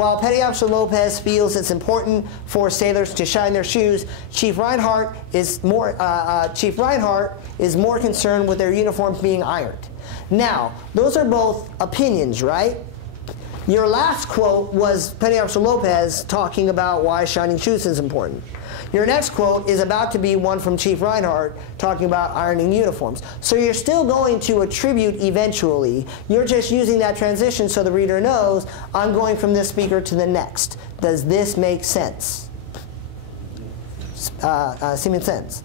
while Petty Officer Lopez feels it's important for sailors to shine their shoes, Chief Reinhardt is more concerned with their uniforms being ironed. Now, those are both opinions, right? Your last quote was Petty Officer Lopez talking about why shining shoes is important. Your next quote is about to be one from Chief Reinhardt talking about ironing uniforms. So you're still going to attribute eventually. You're just using that transition so the reader knows I'm going from this speaker to the next. Does this make sense? Seeming sense.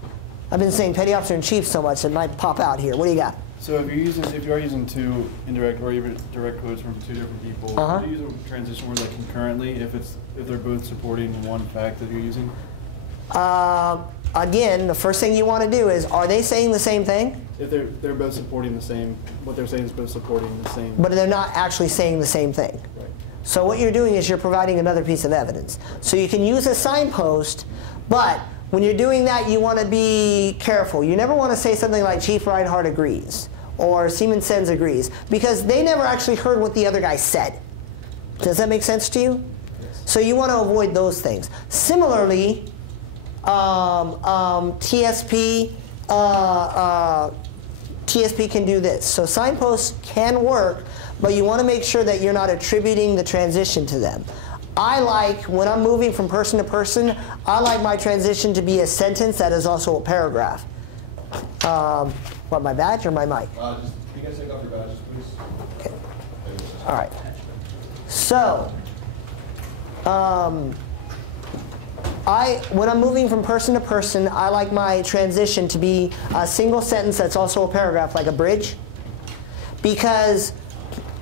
I've been saying Petty Officer in Chief so much it might pop out here. What do you got? So if you are using two indirect or even direct quotes from two different people, do you use a transition word like concurrently if they're both supporting one fact that you're using? Again, the first thing you want to do is, are they saying the same thing? If they're both supporting the same, what they're saying is both supporting the same. But they're not actually saying the same thing. Right. So what you're doing is you're providing another piece of evidence. So you can use a signpost, but when you're doing that, you want to be careful. You never want to say something like Chief Reinhardt agrees or Seaman Sens agrees, because they never actually heard what the other guy said. Does that make sense to you? Yes. So you want to avoid those things. Similarly, TSP can do this. So signposts can work, but you want to make sure that you're not attributing the transition to them. I like, when I'm moving from person to person, I like my transition to be a sentence that is also a paragraph. What, my badge or my mic? Just, you guys take off your badges, please. Okay. All right. So, when I'm moving from person to person, I like my transition to be a single sentence that's also a paragraph, like a bridge. Because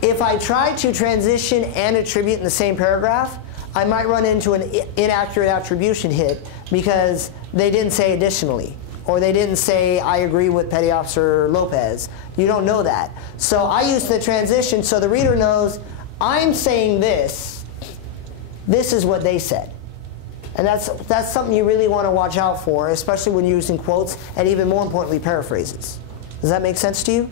if I try to transition and attribute in the same paragraph, I might run into an inaccurate attribution hit because they didn't say additionally. Or they didn't say, I agree with Petty Officer Lopez. You don't know that. So I use the transition so the reader knows I'm saying this. This is what they said. And that's something you really want to watch out for, especially when you're using quotes and even more importantly, paraphrases. Does that make sense to you?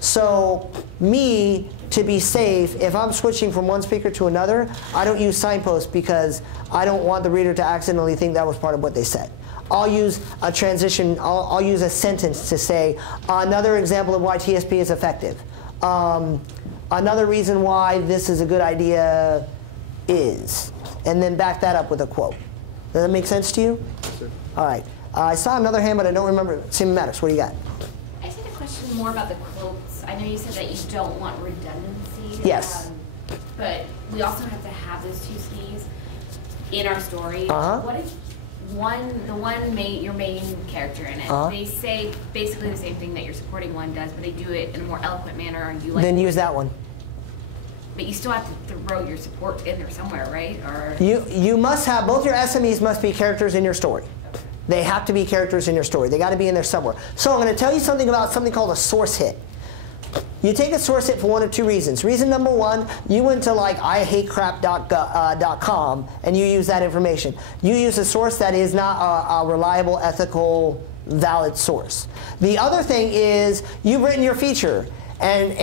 So me, to be safe, if I'm switching from one speaker to another, I don't use signposts because I don't want the reader to accidentally think that was part of what they said. I'll use a transition, I'll use a sentence to say, another example of why TSP is effective. Another reason why this is a good idea is, and then back that up with a quote. Does that make sense to you? Yes, sir. All right. I saw another hand, but I don't remember. Seaman Maddox, what do you got? I just had a question more about the quotes. I know you said that you don't want redundancy. Yes. But we also have to have those two C's in our story. What if your main character in it, they say basically the same thing that your supporting one does, but they do it in a more eloquent manner, and you like. Then use that one. But you still have to throw your support in there somewhere, right? Or you must have, both your SMEs must be characters in your story. okay. They have to be characters in your story. They got to be in there somewhere. So I'm going to tell you something about something called a source hit. You take a source hit for one of two reasons. Reason number one, you went to like ihatecrap.com and you use that information. You use a source that is not a reliable, ethical, valid source. The other thing is you've written your feature. And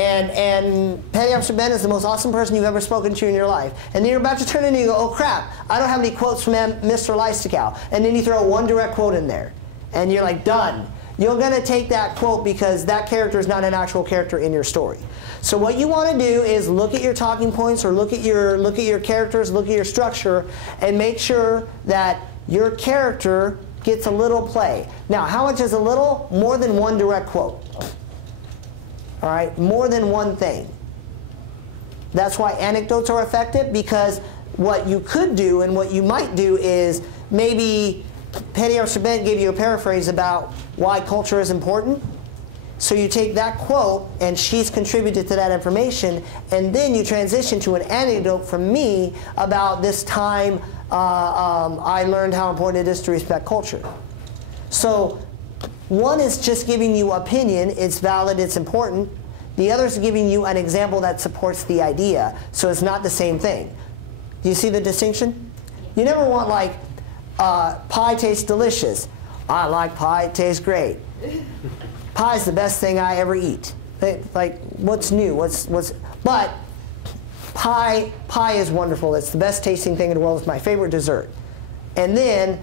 Petty Officer Ben is the most awesome person you've ever spoken to in your life. And then you're about to turn in and you go, oh crap, I don't have any quotes from Mr. Leistokow. And then you throw one direct quote in there. And you're like, done. You're going to take that quote because that character is not an actual character in your story. So what you want to do is look at your talking points or look at your characters, look at your structure, and make sure that your character gets a little play. Now, how much is a little? More than one direct quote. All right, more than one thing. That's why anecdotes are effective, because what you could do and what you might do is maybe Petty Officer Ben gave you a paraphrase about why culture is important. So you take that quote and she's contributed to that information, and then you transition to an anecdote from me about this time I learned how important it is to respect culture. So one is just giving you opinion, it's valid, it's important. The other is giving you an example that supports the idea, so it's not the same thing. Do you see the distinction? You never want like, pie tastes delicious. I like pie, it tastes great. Pie's the best thing I ever eat. Like, what's new? But pie is wonderful. It's the best tasting thing in the world. It's my favorite dessert. And then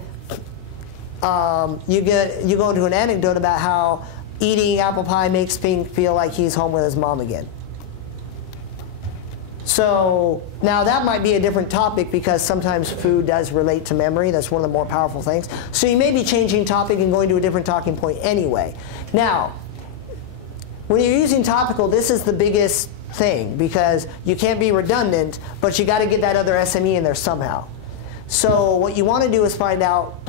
you go into an anecdote about how eating apple pie makes Fink feel like he's home with his mom again. So now that might be a different topic because sometimes food does relate to memory. That's one of the more powerful things. So you may be changing topic and going to a different talking point anyway. Now, when you're using topical, this is the biggest thing because you can't be redundant, but you got to get that other SME in there somehow. So what you want to do is find out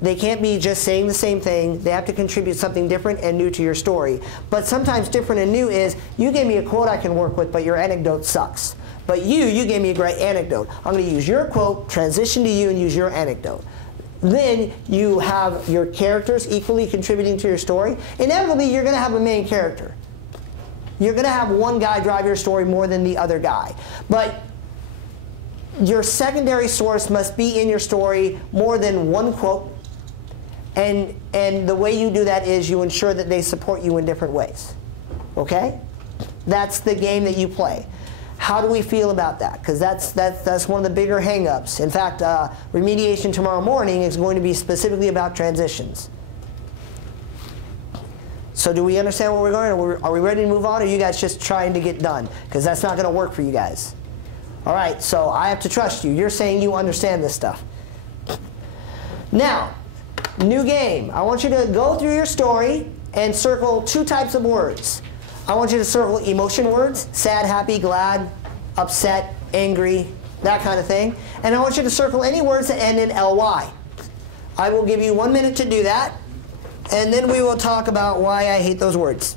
they can't be just saying the same thing. They have to contribute something different and new to your story. But sometimes different and new is, you gave me a quote I can work with, but your anecdote sucks. But you gave me a great anecdote. I'm going to use your quote, transition to you, and use your anecdote. Then you have your characters equally contributing to your story. Inevitably, you're going to have a main character. You're going to have one guy drive your story more than the other guy. But your secondary source must be in your story more than one quote. And the way you do that is you ensure that they support you in different ways. Okay? That's the game that you play. How do we feel about that? Because that's one of the bigger hang-ups. In fact, remediation tomorrow morning is going to be specifically about transitions. So do we understand where we're going? Are we ready to move on, or are you guys just trying to get done? Because that's not going to work for you guys. All right, so I have to trust you. You're saying you understand this stuff. Now, new game. I want you to go through your story and circle 2 types of words. I want you to circle emotion words, sad, happy, glad, upset, angry, that kind of thing. And I want you to circle any words that end in ly. I will give you 1 minute to do that, and then we will talk about why I hate those words.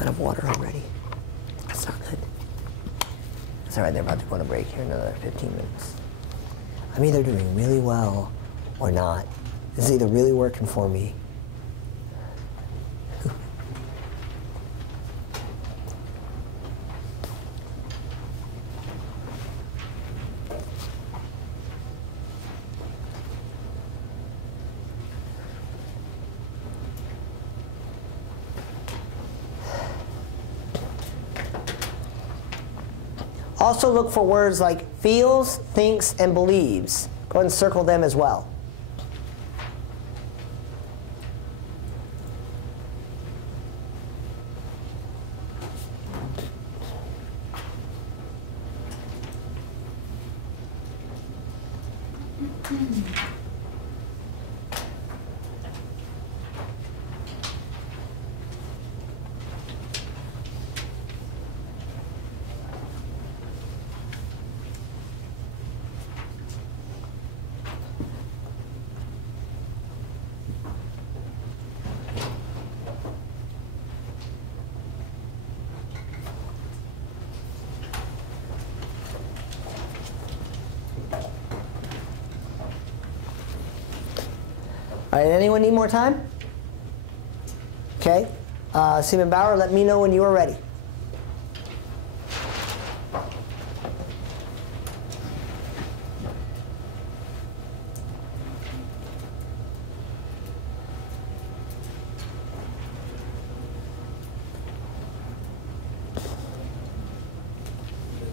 Out of water already. That's not good. It's all right, they're about to go on a break here in another 15 minutes. I'm either doing really well or not. This is either really working for me. Also look for words like feels, thinks, and believes. Go ahead and circle them as well. All right, anyone need more time? Okay. Seaman Bauer, let me know when you are ready.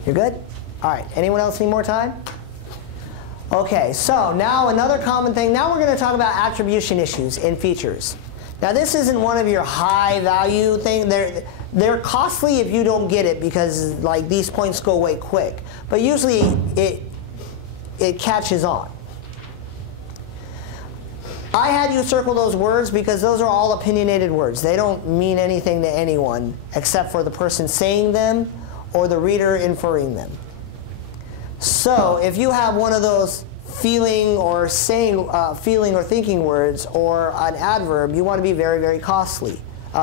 You're good? All right, anyone else need more time? Okay, so now another common thing. Now we're going to talk about attribution issues in features. Now this isn't one of your high value things. They're costly if you don't get it because like these points go away quick. But usually it catches on. I had you circle those words because those are all opinionated words. They don't mean anything to anyone except for the person saying them or the reader inferring them. So if you have one of those feeling or saying feeling or thinking words or an adverb, you want to be very, very costly.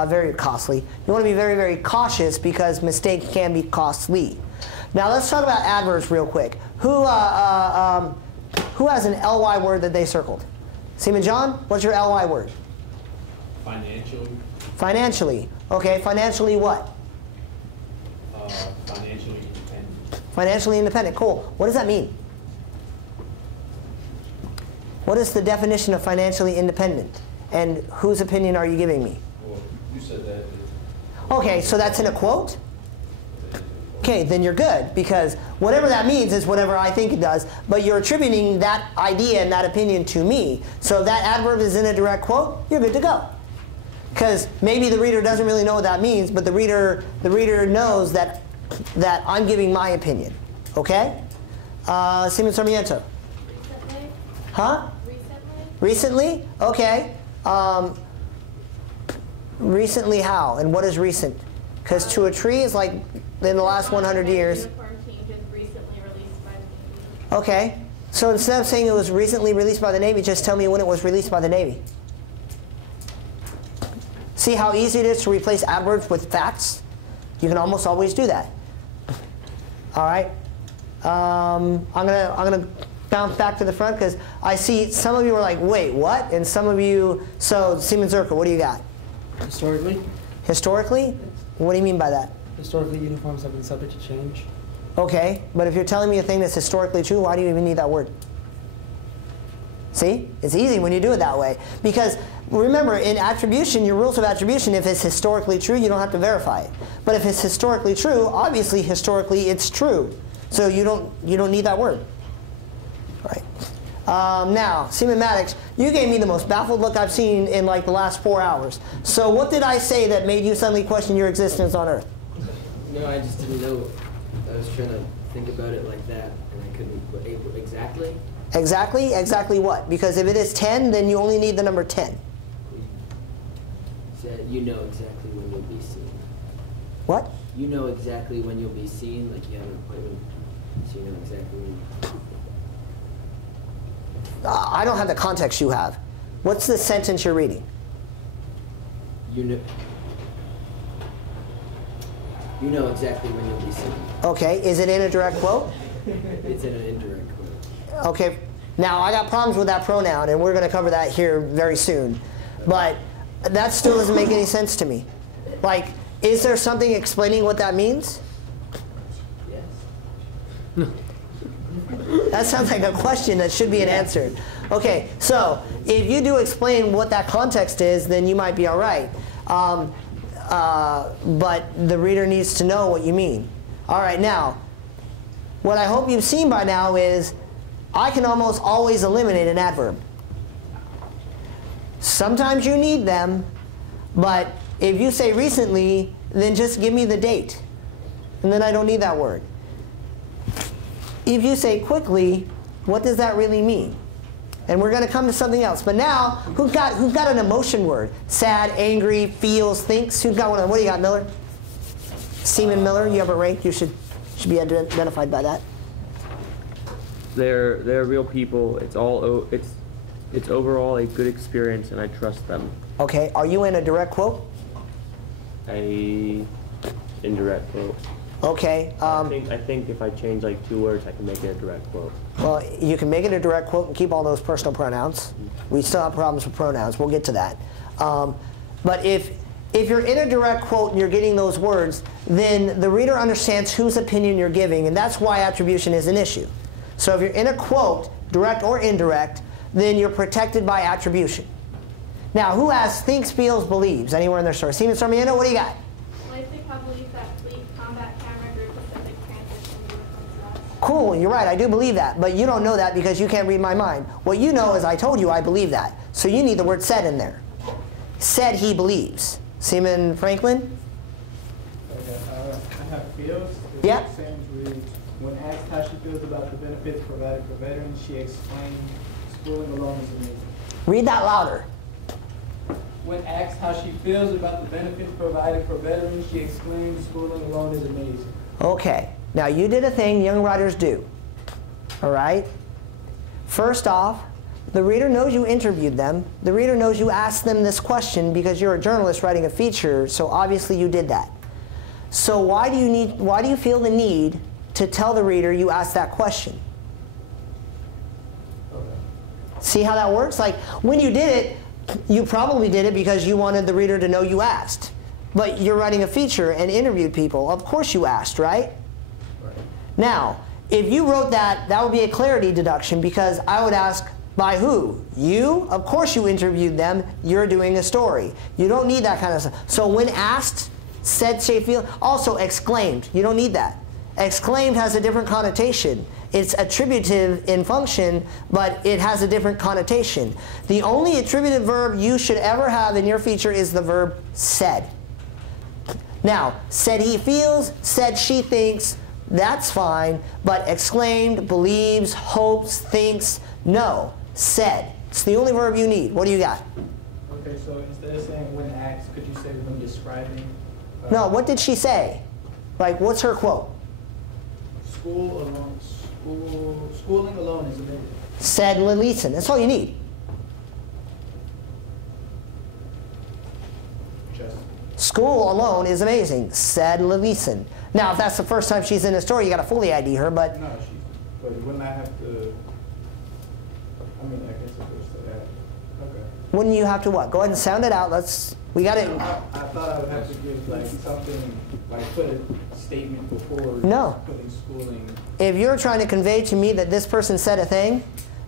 Very costly. You want to be very, very cautious because mistakes can be costly. Now let's talk about adverbs real quick. Who has an ly word that they circled? Seaman John, what's your ly word? Financial. Financially. Okay, financially what? Financially independent. Financially independent. Cool. What does that mean? What is the definition of financially independent? And whose opinion are you giving me? Well, you said that. Okay, so that's in a quote? Okay, then you're good, because whatever that means is whatever I think it does, but you're attributing that idea and that opinion to me. So if that adverb is in a direct quote, you're good to go. Because maybe the reader doesn't really know what that means, but the reader knows that I'm giving my opinion. Okay? Simon Sarmiento. Recently? Huh? Recently? Recently? Okay. Recently how? And what is recent? Because to a tree is like in the last 100 years. Uniform changes recently released by the Navy. Okay. So instead of saying it was recently released by the Navy, just tell me when it was released by the Navy. See how easy it is to replace adverbs with facts? You can almost always do that. All right. I'm gonna bounce back to the front because I see some of you are like, wait, what? And some of you. So Simon Zerker, what do you got? Historically, Historically? What do you mean by that? historically uniforms have been subject to change. Okay, but if you're telling me a thing that's historically true, why do you even need that word? See? It's easy when you do it that way. Because remember, in attribution, your rules of attribution, if it's historically true, you don't have to verify it. But if it's historically true, obviously historically it's true. So you don't need that word. Right. Now, Seaman Maddox, you gave me the most baffled look I've seen in like the last 4 hours. So what did I say that made you suddenly question your existence on Earth? No, I just didn't know. I was trying to think about it like that, and I couldn't put exactly. Exactly? Exactly what? Because if it is 10, then you only need the number 10. Said you know exactly when you'll be seen. What? You know exactly when you'll be seen, like you have an appointment, so you know exactly when. I don't have the context you have. What's the sentence you're reading? You know exactly when you'll be seen. Okay, is it in a direct quote? It's in an indirect quote. Okay, now I got problems with that pronoun, and we're going to cover that here very soon. But that still doesn't make any sense to me. Like, is there something explaining what that means? Yes. That sounds like a question that should be an answer. Okay, so if you do explain what that context is, then you might be all right. But the reader needs to know what you mean. All right, now, what I hope you've seen by now is I can almost always eliminate an adverb. Sometimes you need them, but if you say recently, then just give me the date. And then I don't need that word. If you say quickly, what does that really mean? And we're going to come to something else. But now, who's got an emotion word? Sad, angry, feels, thinks. Who's got one? What do you got, Miller? Seaman Miller, you have a rank. You should be identified by that. They're real people. It's overall a good experience, and I trust them. Okay. Are you in a direct quote? A indirect quote. Okay. I think if I change like 2 words, I can make it a direct quote. Well, you can make it a direct quote and keep all those personal pronouns. We still have problems with pronouns. We'll get to that. But if you're in a direct quote and you're getting those words, then the reader understands whose opinion you're giving, and that's why attribution is an issue. So if you're in a quote, direct or indirect, then you're protected by attribution. Now, who has thinks, feels, believes? Anywhere in their story? Seaman Sarmiento, what do you got? Leipzig believes that fleet combat camera group Pacific transition uniform slash. Cool, you're right, I do believe that. But you don't know that because you can't read my mind. What you know is I told you I believe that. So you need the word said in there. Said he believes. Seaman Franklin? Okay, I have feels. Yeah. The sentence reads, when asked how she feels about the benefits provided for veterans, she explained, schooling alone is amazing. Read that louder. When asked how she feels about the benefits provided for veterans, she exclaimed, schooling alone is amazing. Okay. Now you did a thing young writers do. All right? First off, the reader knows you interviewed them. The reader knows you asked them this question because you're a journalist writing a feature, so obviously you did that. So why do you feel the need to tell the reader you asked that question? Okay. See how that works? Like when you did it, You probably did it because you wanted the reader to know you asked. But you're writing a feature and interviewed people. Of course you asked, right? Right. Now, if you wrote that, that would be a clarity deduction because I would ask, by who? You? Of course you interviewed them. You're doing a story. You don't need that kind of stuff. So when asked, said, say, feel, also exclaimed. You don't need that. Exclaimed has a different connotation. It's attributive in function, but it has a different connotation. The only attributive verb you should ever have in your feature is the verb said. Now, said he feels, said she thinks, that's fine, but exclaimed, believes, hopes, thinks, no, said. It's the only verb you need. What do you got? Okay, so instead of saying when asked, could you say when describing? No, what did she say? Like, what's her quote? Schooling alone is amazing. Said Lilithson. That's all you need. Just. School alone is amazing, said Lilithson. Now, if that's the first time she's in a store, you got to fully ID her, but No, but wouldn't I have to? I mean, I guess if there's still that. Okay. wouldn't you have to what? Go ahead and sound it out. We got it. I thought I would have to give like something, like put a statement before No. putting schooling. If you're trying to convey to me that this person said a thing,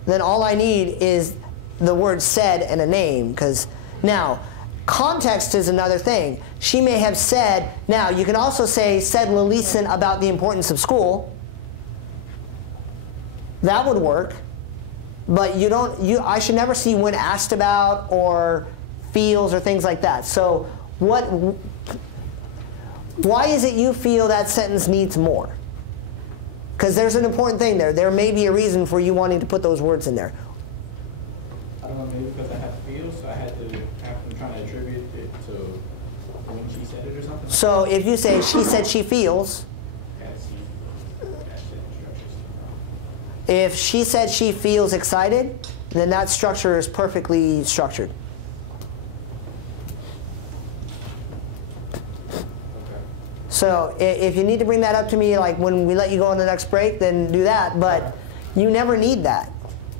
then all I need is the word said and a name. Because now, context is another thing. She may have said, now you can also say, said Lilithson about the importance of school. That would work. But you don't, I should never see when asked about or feels or things like that. So why is it you feel that sentence needs more? Because there's an important thing there. There may be a reason for you wanting to put those words in there. I don't know, maybe because I had feels, so I had to I'm trying to attribute it to when she said it or something. So if you say, she said she feels, if she said she feels excited, then that structure is perfectly structured. So if you need to bring that up to me, like when we let you go on the next break, then do that. But you never need that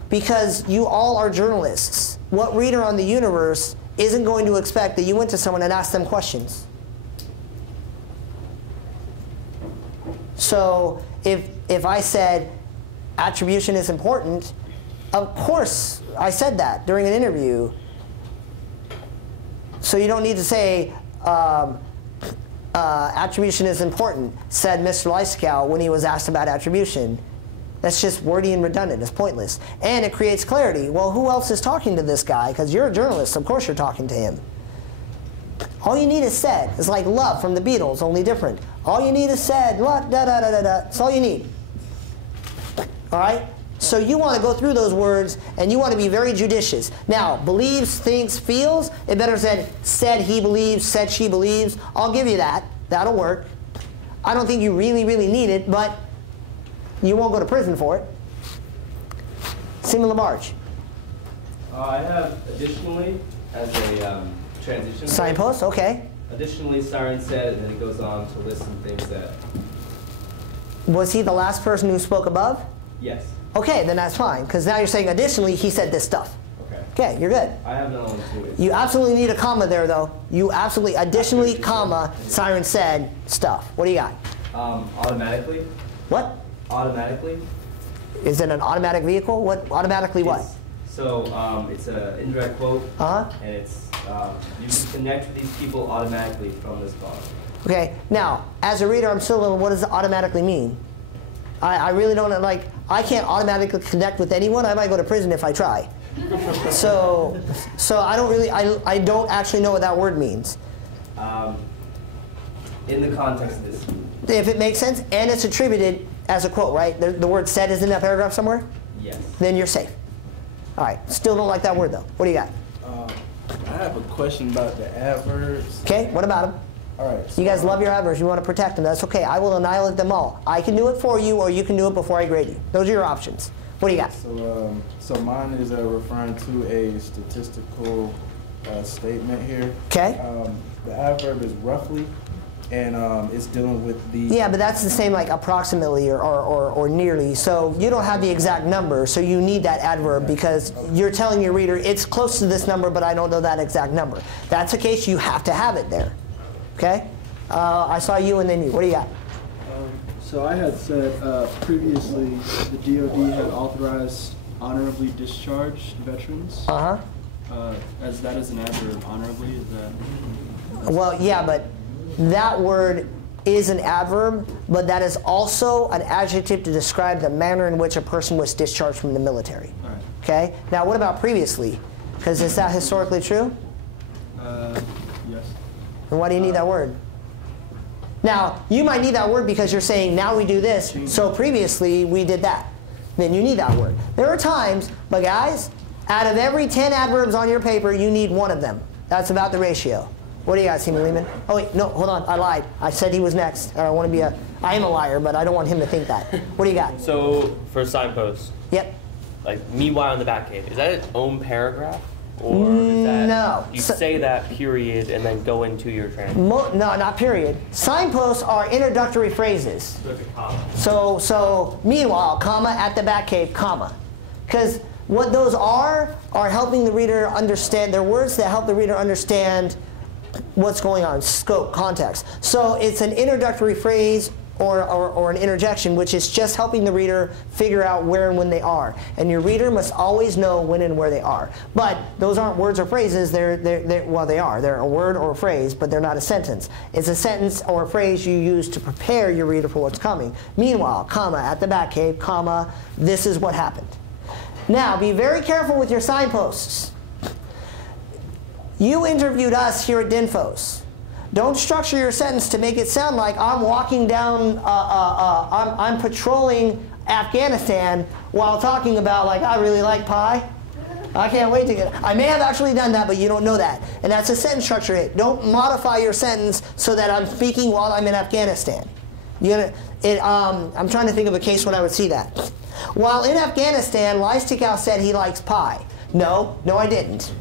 because you all are journalists. What reader on the universe isn't going to expect that you went to someone and asked them questions? So if I said attribution is important, of course I said that during an interview. So you don't need to say, attribution is important, said Mr. Lyskow when he was asked about attribution. That's just wordy and redundant. It's pointless. And it creates clarity. Well, who else is talking to this guy? Because you're a journalist. Of course you're talking to him. All you need is said. It's like love from the Beatles, only different. All you need is said. Da-da-da-da-da. That's all you need. All right? So you want to go through those words, and you want to be very judicious. Now, believes, thinks, feels, it better said he believes, said she believes. I'll give you that. That'll work. I don't think you really, really need it, but you won't go to prison for it. Seaman LaBarge. I have additionally as a transition. Signpost, okay. Additionally, Siren said, and then it goes on to list some things that. Was he the last person who spoke above? Yes. Okay, then that's fine, because now you're saying additionally he said this stuff. Okay. Okay, you're good. I have not only two. You absolutely need a comma there, though. You absolutely, additionally, comma, Siren said stuff. What do you got? Automatically. What? Automatically. Is it an automatic vehicle? What? Automatically what? So it's an indirect quote, and it's you can connect with these people automatically from this bar. Okay, now, as a reader, I'm still a little, what does automatically mean? I really don't, like, I can't automatically connect with anyone. I might go to prison if I try. So I don't really, I don't actually know what that word means. In the context of this. If it makes sense, and it's attributed as a quote, right? The word said is in that paragraph somewhere? Yes. Then you're safe. All right, still don't like that word, though. What do you got? I have a question about the adverbs. Okay, what about them? All right. You guys love your adverbs. You want to protect them. That's okay. I will annihilate them all. I can do it for you, or you can do it before I grade you. Those are your options. What do you got? So mine is referring to a statistical statement here. Okay. The adverb is roughly. and it's dealing with the. Yeah, but that's the same like approximately or nearly. So you don't have the exact number, so you need that adverb because you're telling your reader it's close to this number, but I don't know that exact number. That's the case, you have to have it there. Okay? I saw you and then you. What do you got? So I had said previously the DoD had authorized honorably discharged veterans. As that is an adverb, honorably, is that? Well, yeah, but that word is an adverb, but that is also an adjective to describe the manner in which a person was discharged from the military. All right. Okay? Now, what about previously? Because is that historically true? Yes. And why do you need that word? Now, you might need that word because you're saying, now we do this, so previously we did that. Then you need that word. There are times, but guys, out of every 10 adverbs on your paper, you need one of them. That's about the ratio. What do you got, Seaman Lehman? Oh, wait, no, hold on. I lied. I said he was next. I am a liar, but I don't want him to think that. What do you got? So, for signposts. Yep. Like, meanwhile in the back cave. Is that its own paragraph? Or is that, no. you say that period and then go into your transcript? No, not period. Signposts are introductory phrases. So meanwhile, comma, at the back cave, comma. Because what those are helping the reader understand. They're words that help the reader understand what's going on, scope, context. So it's an introductory phrase or an interjection, which is just helping the reader figure out where and when they are. And your reader must always know when and where they are. But those aren't words or phrases. Well, they are. They're a word or a phrase, but they're not a sentence. It's a sentence or a phrase you use to prepare your reader for what's coming. Meanwhile, comma, at the back cave, comma, this is what happened. Now, be very careful with your signposts. You interviewed us here at Dinfos. Don't structure your sentence to make it sound like I'm walking down, I'm patrolling Afghanistan while talking about, like, I really like pie. I can't wait to get it. I may have actually done that, but you don't know that. And that's a sentence structure. Don't modify your sentence so that I'm speaking while I'm in Afghanistan. I'm trying to think of a case when I would see that. While in Afghanistan, Lystikau said he likes pie. No, I didn't.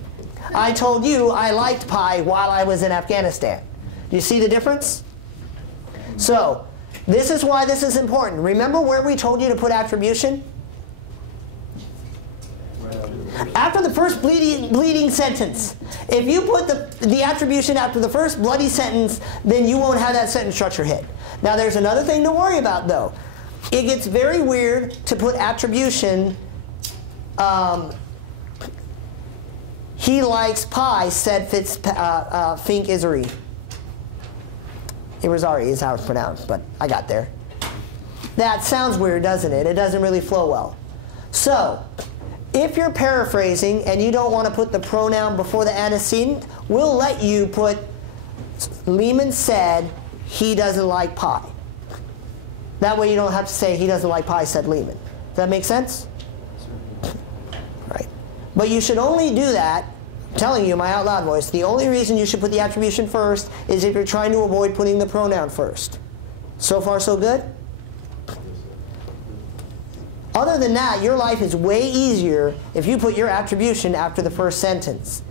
I told you I liked pie while I was in Afghanistan. Do you see the difference? So, this is why this is important. Remember where we told you to put attribution? After the first bleeding sentence. If you put the attribution after the first bloody sentence, then you won't have that sentence structure hit. Now there's another thing to worry about though. It gets very weird to put attribution, he likes pie, said Fink Irizarry. Irizarry is how it's pronounced, but I got there. That sounds weird, doesn't it? It doesn't really flow well. So, if you're paraphrasing and you don't want to put the pronoun before the antecedent, we'll let you put Lehman said he doesn't like pie. That way you don't have to say he doesn't like pie, said Lehman. Does that make sense? Right. But you should only do that, I'm telling you in my out loud voice, the only reason you should put the attribution first is if you're trying to avoid putting the pronoun first. So far so good? Other than that, your life is way easier if you put your attribution after the first sentence.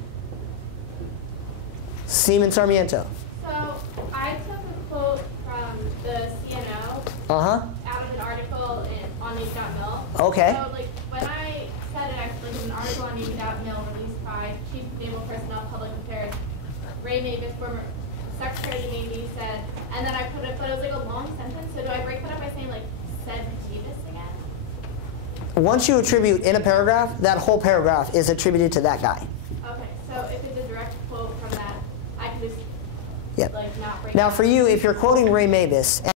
Seaman Sarmiento. So I took a quote from the CNO Uh-huh. out of an article on Naked.Mil. Okay. So like when I said it, actually was an article on Naked.Mil released by Chief of Naval Personnel Public Affairs, Ray Mabus, former Secretary of the Navy, said, and then I put it, but it was like a long sentence. So do I break that up by saying like said Mabus again? Once you attribute in a paragraph, that whole paragraph is attributed to that guy. Okay, so if it's a direct quote from that, I can just Yep. like not break Now it up. for you, if you're quoting Ray Mabus,